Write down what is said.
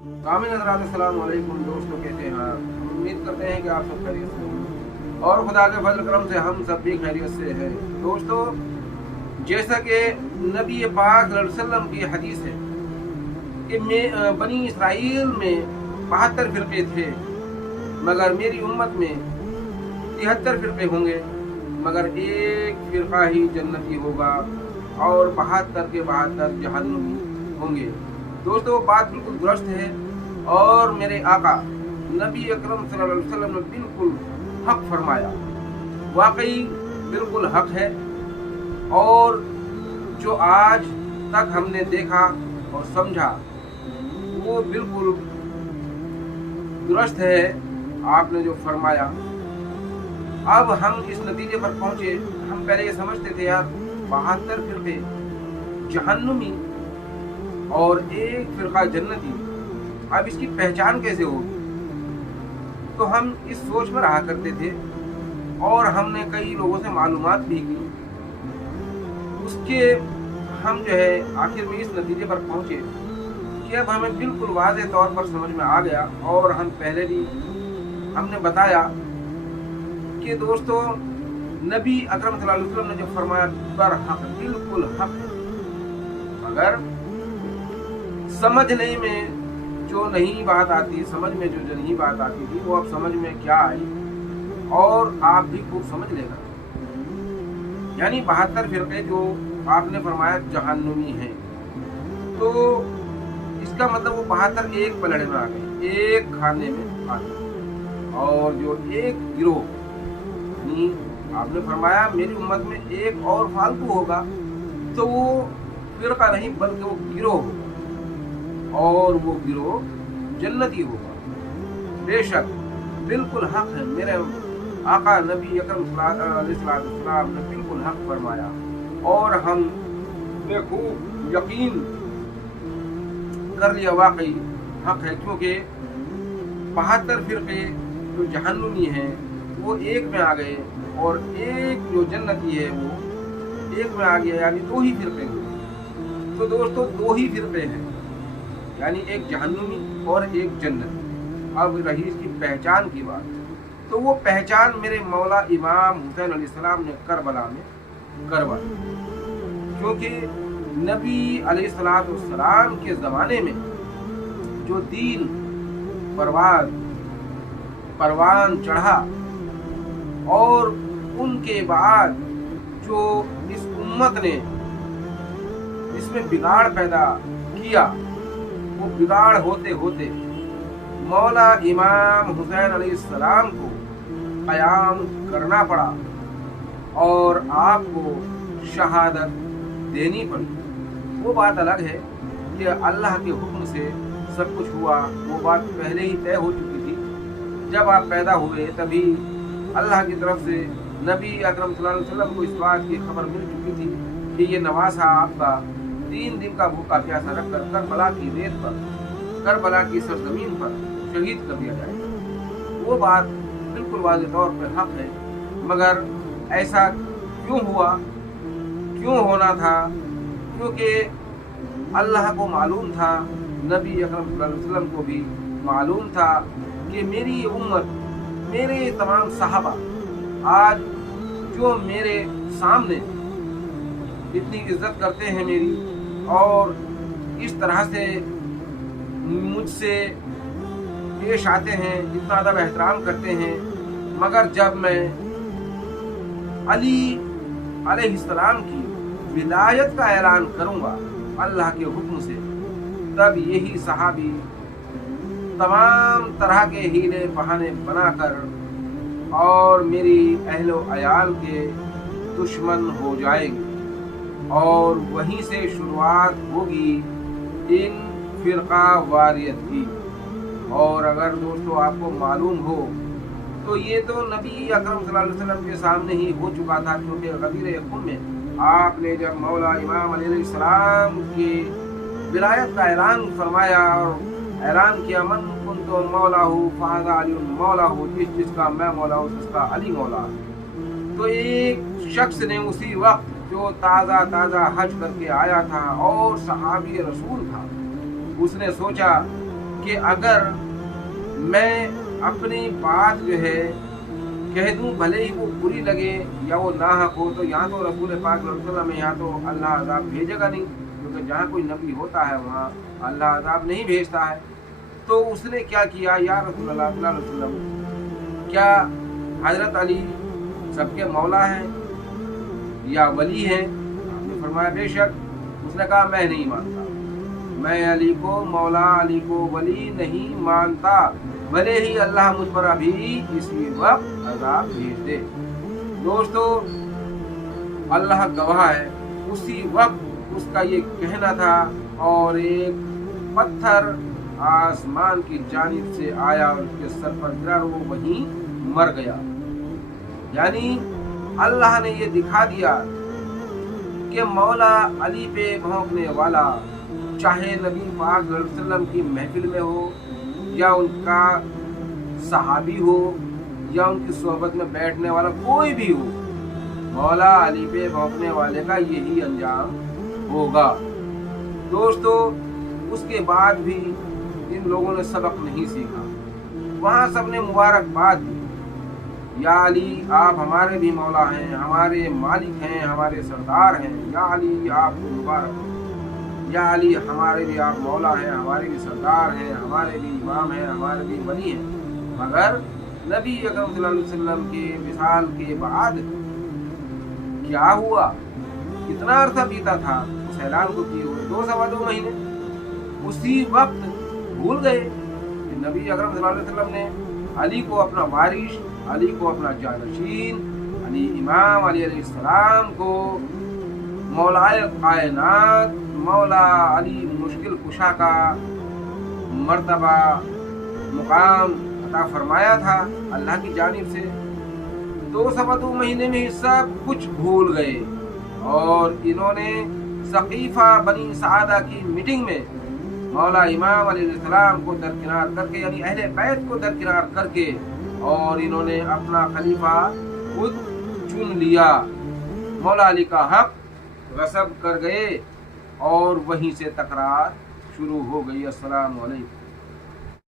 कामिल हज़रात अस्सलाम वालेकुम दोस्तों, कैसे हैं आप? हम उम्मीद करते हैं कि आप सब खैरियत से होंगे और खुदा के फजल करम से हम सब भी खैरियत से हैं। दोस्तों, जैसा कि नबी पाक सल्लल्लाहु अलैहि वसल्लम की हदीस है कि बनी इसराइल में 72 फ़िरक़े थे, मगर मेरी उम्मत में 73 फ़िरक़े होंगे, मगर एक फ़िरक़ा ही जन्नती होगा और 72 के 72 जहन्नमी होंगे। दोस्तों, बात बिल्कुल दुरुस्त है और मेरे आका नबी अकरम सल्लल्लाहु अलैहि वसल्लम ने बिल्कुल हक फरमाया। वाकई बिल्कुल हक है और जो आज तक हमने देखा और समझा वो बिल्कुल दुरुस्त है, आपने जो फरमाया। अब हम इस नतीजे पर पहुंचे। हम पहले ये समझते थे यार 72 फ़िरक़े जहन्नमी और एक फ़िरक़ा जन्नती, अब इसकी पहचान कैसे होगी? तो हम इस सोच में रहा करते थे और हमने कई लोगों से मालूमात भी की। उसके हम जो है आखिर में इस नतीजे पर पहुंचे कि अब हमें बिल्कुल वाज़ेह तौर पर समझ में आ गया और हम पहले भी हमने बताया कि दोस्तों, नबी अकरम सल्लल्लाहु अलैहि वसल्लम ने जो फरमाया पर हक, बिल्कुल हक है, मगर समझने में जो नहीं बात आती, समझ में जो नहीं बात आती थी वो अब समझ में क्या आई और आप भी खूब समझ लेना। यानी 72 फ़िरक़े जो आपने फरमाया जहन्नुमी हैं, तो इसका मतलब वो 72 एक पलड़े में आ गए, एक खाने में आ गए। और जो एक गिरोह, यानी आपने फरमाया मेरी उम्मत में एक और फालतू होगा, तो वो फ़िरक़ा नहीं बल्कि वो गिरोह होगा और वो गिरोह जन्नती होगा। बेशक बिल्कुल हक है, मेरे आका नबी अकरम सल्लल्लाहु अलैहि वसल्लम ने बिल्कुल हक फरमाया और हम देखो यकीन कर लिया वाकई हक है, क्योंकि 72 फ़िरक़े जो जहन्नुमी हैं वो एक में आ गए और एक जो जन्नती है वो एक में आ गया, यानी 2 ही फ़िरक़े हुए। तो दोस्तों, 2 ही फ़िरक़े हैं, यानी एक जहन्नुमी और एक जन्नती। अब रही इसकी पहचान की बात, तो वो पहचान मेरे मौला इमाम हुसैन अलैहिस्सलाम ने करबला में करवाई, क्योंकि नबी अलैहिस्सलाम के ज़माने में जो दीन परवान चढ़ा और उनके बाद जो इस उम्मत ने इसमें बिगाड़ पैदा किया, वो बिगाड़ होते होते मौला इमाम हुसैन अलैहिस्सलाम को क़याम करना पड़ा और आपको शहादत देनी पड़ी। वो बात अलग है कि अल्लाह के हुक्म से सब कुछ हुआ, वो बात पहले ही तय हो चुकी थी। जब आप पैदा हुए तभी अल्लाह की तरफ से नबी अकरम सल्लल्लाहु अलैहि वसल्लम को इस बात की खबर मिल चुकी थी कि ये नवासा आपका 3 दिन का भूखा प्यासा रखकर करबला की रेत पर, करबला की सरजमीन पर शहीद कर दिया जाएगा। वो बात बिल्कुल वाज़ेह तौर पर हक है, मगर ऐसा क्यों हुआ, क्यों होना था? क्योंकि अल्लाह को मालूम था, नबी अकरम सल्लल्लाहु अलैहि वसल्लम को भी मालूम था कि मेरी उम्मत, मेरे तमाम सहाबा आज जो मेरे सामने इतनी इज्जत करते हैं मेरी और इस तरह से मुझसे पेश आते हैं, इतना अदब एहतराम करते हैं, मगर जब मैं अली अलैहिस्सलाम की विलायत का ऐलान करूंगा अल्लाह के हुक्म से, तब यही सहाबी तमाम तरह के हीले बहाने बनाकर और मेरी अहलो अयाल के दुश्मन हो जाएंगे और वहीं से शुरुआत होगी इन फ़िरक़ा वारियत की। और अगर दोस्तों आपको मालूम हो तो ये तो नबी अकरम सल्लल्लाहु अलैहि वसल्लम के सामने ही हो चुका था, क्योंकि गदीर खुम में आपने जब मौला इमाम अलैहिस्सलाम की विलायत का ऐलान फरमाया और ऐलान किया, मन कुन्तु मौलाहु फ़हाज़ा अलीयुन मौलाहु, जिसका मैं मौला हूँ जिसका अली मौला। तो एक शख्स ने उसी वक्त जो ताज़ा हज करके आया था और सहाबी रसूल था, उसने सोचा کہ اگر میں اپنی بات جو ہے کہہ دوں بھلے ہی وہ بری لگے یا وہ ناحق ہو، تو یہاں تو رسول پاک صلی اللہ علیہ وسلم یہاں تو اللہ عذاب بھیجے گا نہیں، کیونکہ جہاں کوئی نبی ہوتا ہے وہاں اللہ عذاب نہیں بھیجتا ہے۔ تو اس نے کیا کیا، یا رسول اللہ صلی اللہ علیہ وسلم، کیا حضرت علی سب کے مولا ہیں یا ولی ہیں؟ آپ نے فرمایا بے شک۔ اس نے کہا میں نہیں مانتا، میں علی کو مولا، علی کو ولی نہیں مانتا، بھلے ہی اللہ مجھ پر ابھی اسی وقت عذاب بھیج دے۔ دوستو اللہ گواہ ہے، اسی وقت اس کا یہ کہنا تھا اور ایک پتھر آسمان کی جانب سے آیا اور اس کے سر پر گرا اور وہ وہیں مر گیا۔ یعنی اللہ نے یہ دکھا دیا کہ مولا علی پہ بھونکنے والا، چاہے نبی پاک صلی اللہ علیہ وسلم کی محفل میں ہو یا ان کا صحابی ہو یا ان کی صحبت میں بیٹھنے والا کوئی بھی ہو، مولا علی پہ بھونکنے والے کا یہی انجام ہوگا۔ دوستو اس کے بعد بھی ان لوگوں نے سبق نہیں سیکھا، وہاں سب نے مبارکباد دی، یا علی آپ ہمارے بھی مولا ہیں، ہمارے مالک ہیں، ہمارے سردار ہیں، یا علی آپ کو مبارک ہو، یا علی ہمارے بھی آپ مولا ہیں، ہمارے بھی سردار ہیں، ہمارے بھی امام ہیں، ہمارے بھی ولی ہیں۔ مگر نبی اکرم صلی اللہ علیہ وسلم کے وصال کے بعد کیا ہوا؟ کتنا عرصہ بیتا تھا اس اعلان کو کیے ہوئے، 2 مہینے۔ اسی وقت بھول گئے کہ نبی اکرم صلی اللہ علیہ وسلم نے علی کو اپنا وارث، علی کو اپنا جانشین، علی امام علی علیہ السلام کو مولائے کائنات، مولا علی مشکل کشا کا مرتبہ مقام عطا فرمایا تھا اللہ کی جانب سے۔ 2 مہینے میں سب کچھ بھول گئے اور انہوں نے ثقیفہ بنی سعادہ کی میٹنگ میں مولا امام علیہ السلام کو درکنار کر کے، یعنی اہل بیت کو درکنار کر کے، اور انہوں نے اپنا خلیفہ خود چن لیا، مولا علی کا حق غصب کر گئے اور وہیں سے تکرار شروع ہو گئی۔ السلام علیکم۔